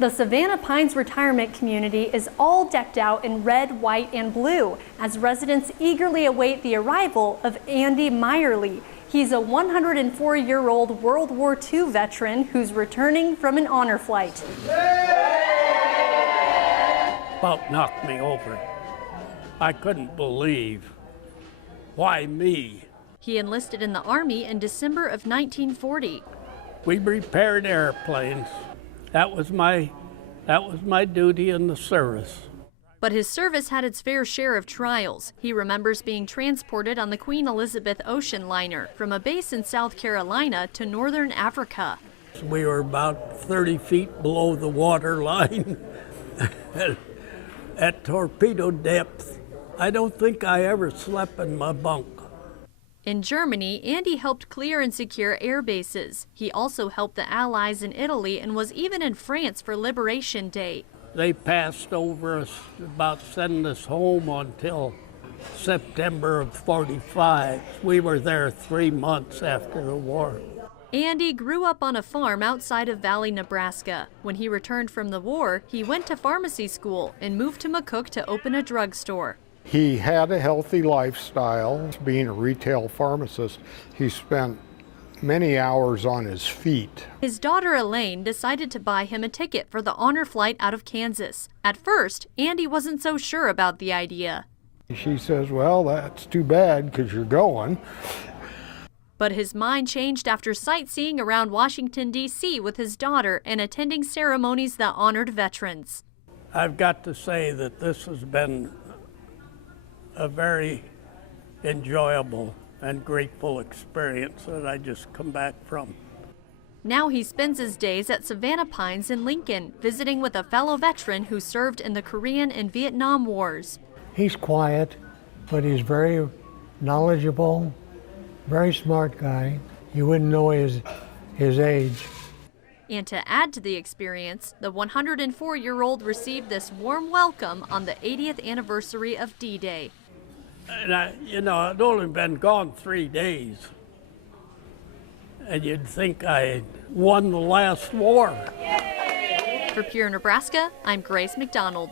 The Savannah Pines Retirement Community is all decked out in red, white, and blue as residents eagerly await the arrival of Andy Meyerly. He's a 104-year-old World War II veteran who's returning from an honor flight. About knocked me over. I couldn't believe. Why me? He enlisted in the Army in December of 1940. We repaired airplanes. That was my duty in the service. But his service had its fair share of trials. He remembers being transported on the Queen Elizabeth ocean liner from a base in South Carolina to northern Africa. We were about 30 feet below the water line at torpedo depth. I don't think I ever slept in my bunk. In Germany, Andy helped clear and secure air bases. He also helped the Allies in Italy and was even in France for Liberation Day. They passed over us about sending us home until September of '45. We were there 3 months after the war. Andy grew up on a farm outside of Valley, Nebraska. When he returned from the war, he went to pharmacy school and moved to McCook to open a drugstore. He had a healthy lifestyle. Being a retail pharmacist, he spent many hours on his feet. His daughter Elaine decided to buy him a ticket for the honor flight out of Kansas. At first, Andy wasn't so sure about the idea. She says, well, that's too bad because you're going. But his mind changed after sightseeing around Washington, D.C. with his daughter and attending ceremonies that honored veterans. I've got to say that this has been a very enjoyable and grateful experience that I just come back from. Now he spends his days at Savannah Pines in Lincoln, visiting with a fellow veteran who served in the Korean and Vietnam Wars. He's quiet, but he's very knowledgeable, very smart guy. You wouldn't know his age. And to add to the experience, the 104-year-old received this warm welcome on the 80th anniversary of D-Day. And I'd only been gone 3 days. And you'd think I won the last war. For Pure Nebraska, I'm Grace McDonald.